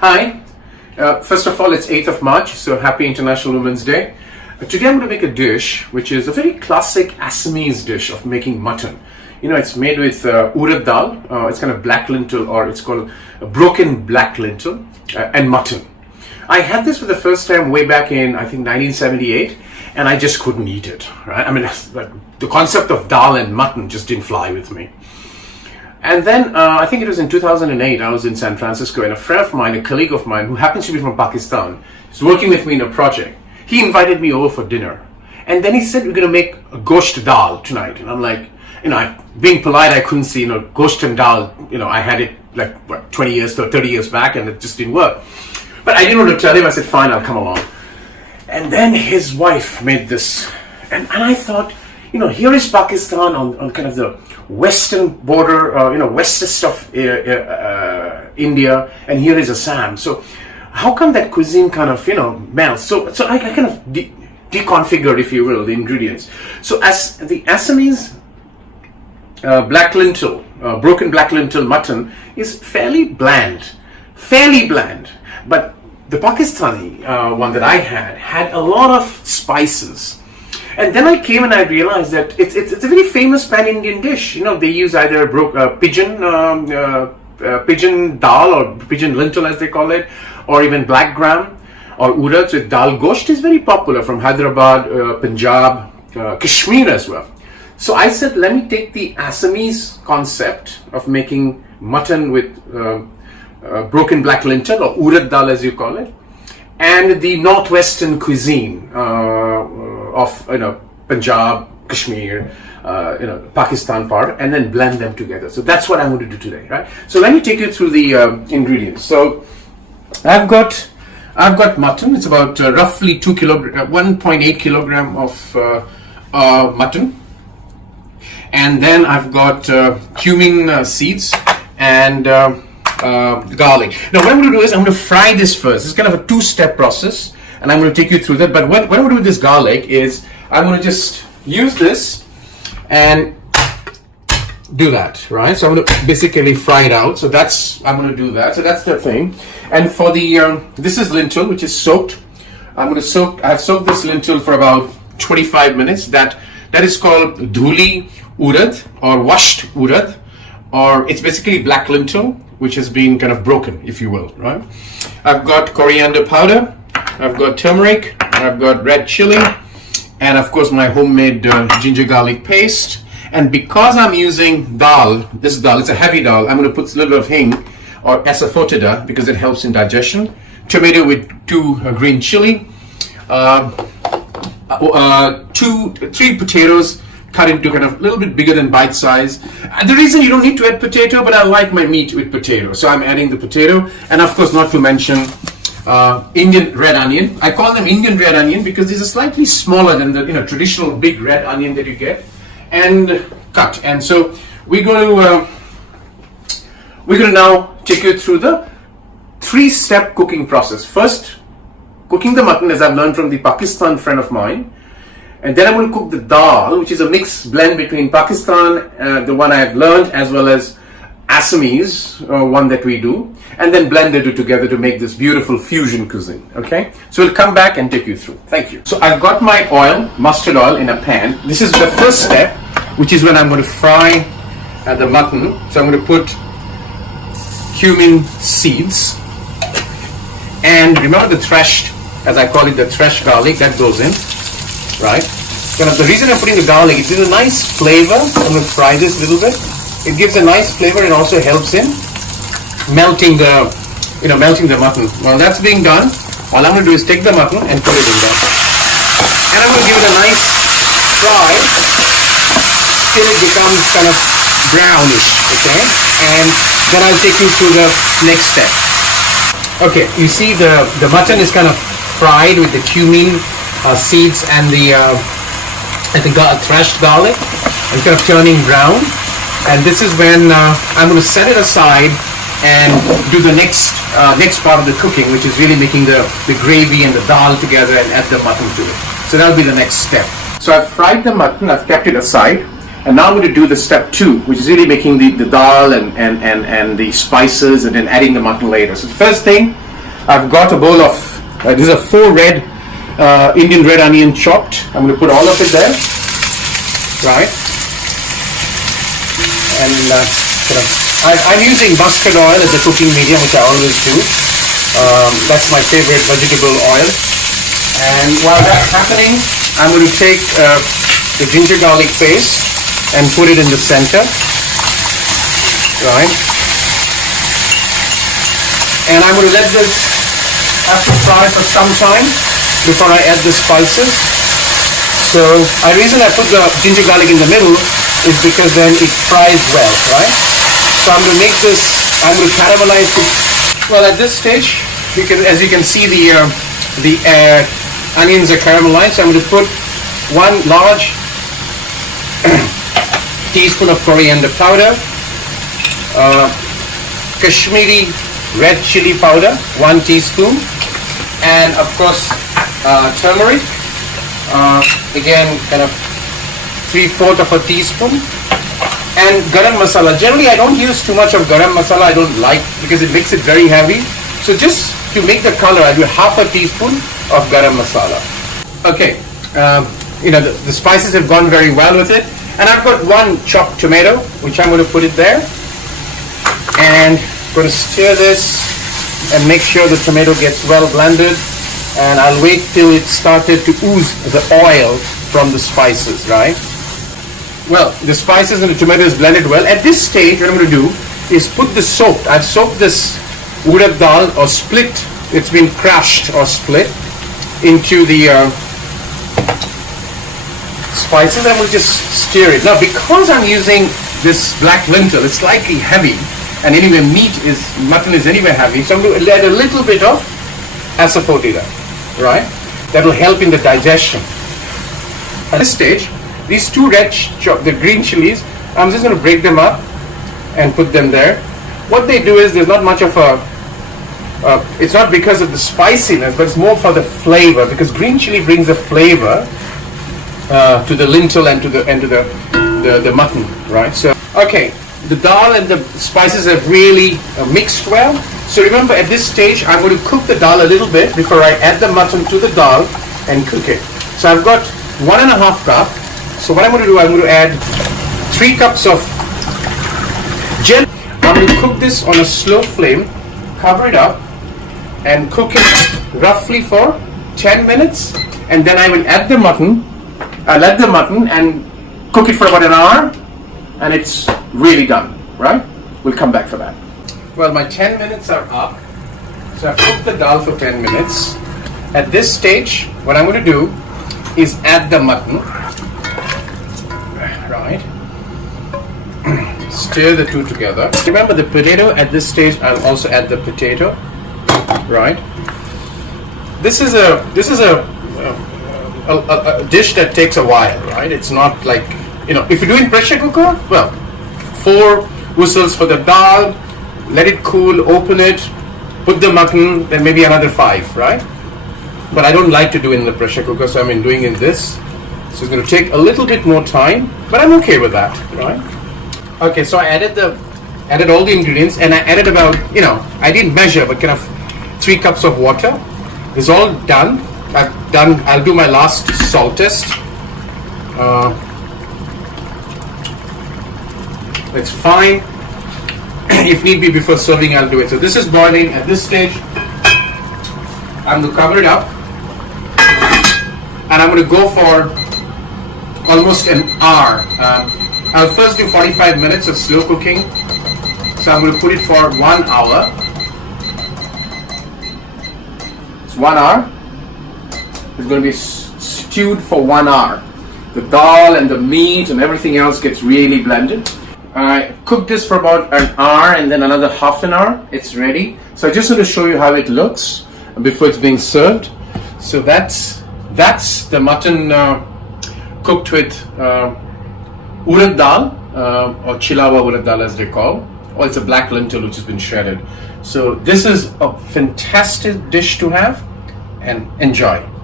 Hi. First of all, it's 8th of March, so happy International Women's Day. Today I'm going to make a dish which is a very classic Assamese dish of making mutton. You know, it's made with urad dal, it's kind of black lentil, or it's called a broken black lentil, and mutton. I had this for the first time way back in, I think, 1978, and I just couldn't eat it, right? I mean, the concept of dal and mutton just didn't fly with me. And then, I think it was in 2008, I was in San Francisco, and a friend of mine, a colleague of mine, who happens to be from Pakistan, is working with me in a project. He invited me over for dinner. And then he said, we're going to make a Gosht dal tonight. And I'm like, being polite, I couldn't see, Gosht and dal, I had it like, 20 years or 30 years back, and it just didn't work. But I didn't want to tell him. I said, fine, I'll come along. And then his wife made this. And I thought, here is Pakistan on kind of the western border, westest of India, and here is Assam. So how come that cuisine kind of, melts? So I kind of deconfigured, if you will, the ingredients. So as the Assamese black lentil, broken black lentil mutton is fairly bland. But the Pakistani one that I had a lot of spices. And then I came and I realized that it's a very famous pan-Indian dish. They use either pigeon dal or pigeon lentil, as they call it, or even black gram or urad. So dal gosht is very popular from Hyderabad, Punjab, Kashmiri as well. So I said, let me take the Assamese concept of making mutton with broken black lentil, or urad dal as you call it, and the northwestern cuisine of Punjab, Kashmir, Pakistan part, and then blend them together. So that's what I'm going to do today, right? So let me take you through the ingredients. So I've got mutton. It's about roughly 1.8 kilogram of mutton, and then I've got cumin seeds and garlic. Now what I'm going to do is I'm going to fry this first. It's kind of a two-step process, and I'm going to take you through that. But what I'm going to do with this garlic is I'm going to just use this and do that, right? So I'm going to basically fry it out. So I'm going to do that. So that's the thing. And for the this is lentil, which is soaked. I've soaked this lentil for about 25 minutes. That is called dhuli urad or washed urad, or it's basically black lentil which has been kind of broken, if you will, right? I've got coriander powder, I've got turmeric, I've got red chili, and of course my homemade ginger garlic paste. And because I'm using this dal, it's a heavy dal, I'm going to put a little bit of hing or asafetida because it helps in digestion. Tomato with 2 green chili, 3 potatoes cut into kind of a little bit bigger than bite size. The reason you don't need to add potato, but I like my meat with potato, so I'm adding the potato. And of course, not to mention Indian red onion. I call them Indian red onion because these are slightly smaller than the traditional big red onion that you get, and cut. And so we're going to now take you through the 3-step cooking process. First, cooking the mutton, as I've learned from the Pakistan friend of mine. And then I'm going to cook the dal, which is a mixed blend between Pakistan, the one I've learned, as well as Assamese, one that we do, and then blend it together to make this beautiful fusion cuisine, okay? So we'll come back and take you through. Thank you. So I've got my oil, mustard oil, in a pan. This is the first step, which is when I'm going to fry the mutton. So I'm going to put cumin seeds, and remember the threshed, as I call it, the threshed garlic, that goes in. Right? The reason I'm putting the garlic, it gives a nice flavor. I'm going to fry this a little bit. It gives a nice flavor and also helps in melting the mutton. While that's being done, all I'm going to do is take the mutton and put it in there. And I'm going to give it a nice fry till it becomes kind of brownish, okay? And then I'll take you through the next step. Okay, you see the mutton is kind of fried with the cumin seeds and the threshed garlic, and kind of turning brown. And this is when I'm going to set it aside and do the next part of the cooking, which is really making the gravy and the dal together and add the mutton to it. So that'll be the next step. So I've fried the mutton, I've kept it aside, and now I'm going to do the step 2, which is really making the dal and the spices and then adding the mutton later. So the first thing, I've got a bowl of, these are 4 red Indian red onion chopped. I'm going to put all of it there, right? And I'm using mustard oil as a cooking medium, which I always do. That's my favorite vegetable oil. And while that's happening, I'm going to take the ginger garlic paste and put it in the center, right? And I'm going to let this have to fry for some time before I add the spices. So the reason I put the ginger garlic in the middle is because then it fries well, right? So I'm going to make this, I'm going to caramelize it. Well, at this stage, as you can see, the onions are caramelized. So I'm going to put 1 large teaspoon of coriander powder, Kashmiri red chili powder, 1 teaspoon, and of course turmeric, again kind of 3/4 of a teaspoon, and garam masala. Generally I don't use too much of garam masala, I don't like, because it makes it very heavy. So just to make the color, I do 1/2 teaspoon of garam masala. Okay, the spices have gone very well with it, and I've got 1 chopped tomato, which I'm going to put it there, and I'm going to stir this and make sure the tomato gets well blended, and I'll wait till it started to ooze the oil from the spices, right? Well, the spices and the tomato is blended well. At this stage, what I'm going to do is put the soaked, I've soaked this urad dal, or split, it's been crushed or split into the spices. I'm going to just stir it. Now, because I'm using this black lentil, it's slightly heavy, and anyway mutton is anyway heavy, so I'm going to add a little bit of asafetida, right? That will help in the digestion. At this stage, these 2 red the green chilies, I'm just going to break them up and put them there. What they do is, there's not much of a it's not because of the spiciness, but it's more for the flavor, because green chili brings a flavor to the lentil and to the mutton, right? So okay, the dal and the spices have really mixed well. So remember, at this stage I'm going to cook the dal a little bit before I add the mutton to the dal and cook it. So I've got 1.5 cup. So what I'm going to do, I'm going to add 3 cups of gel. I'm going to cook this on a slow flame, cover it up, and cook it roughly for 10 minutes, and then I will add the mutton. I'll add the mutton and cook it for about an hour, and it's really done, right? We'll come back for that. Well, my 10 minutes are up, so I've cooked the dal for 10 minutes. At this stage, what I'm going to do is add the mutton, right? Stir the 2 together. Remember the potato, at this stage I'll also add the potato, right? This is a dish that takes a while, right? It's not like, if you're doing pressure cooker, well, 4 whistles for the dal, let it cool, open it, put the mutton, then maybe another 5, right? But I don't like to do it in the pressure cooker, so I'm doing it in this. So it's going to take a little bit more time, but I'm okay with that, right? Okay, so I added all the ingredients, and I added about, I didn't measure, but kind of 3 cups of water. It's all done. I'll do my last salt test. It's fine. If need be, before serving, I'll do it. So this is boiling. At this stage, I'm going to cover it up, and I'm going to go for almost an hour. I'll first do 45 minutes of slow cooking. So I'm going to put it for 1 hour. It's 1 hour. It's going to be stewed for 1 hour. The dal and the meat and everything else gets really blended. I cooked this for about an hour, and then another half an hour. It's ready. So I just want to show you how it looks before it's being served. So that's the mutton cooked with urad dal, or Chila Urad dal as they call, or it's a black lentil which has been shredded. So this is a fantastic dish to have, and enjoy.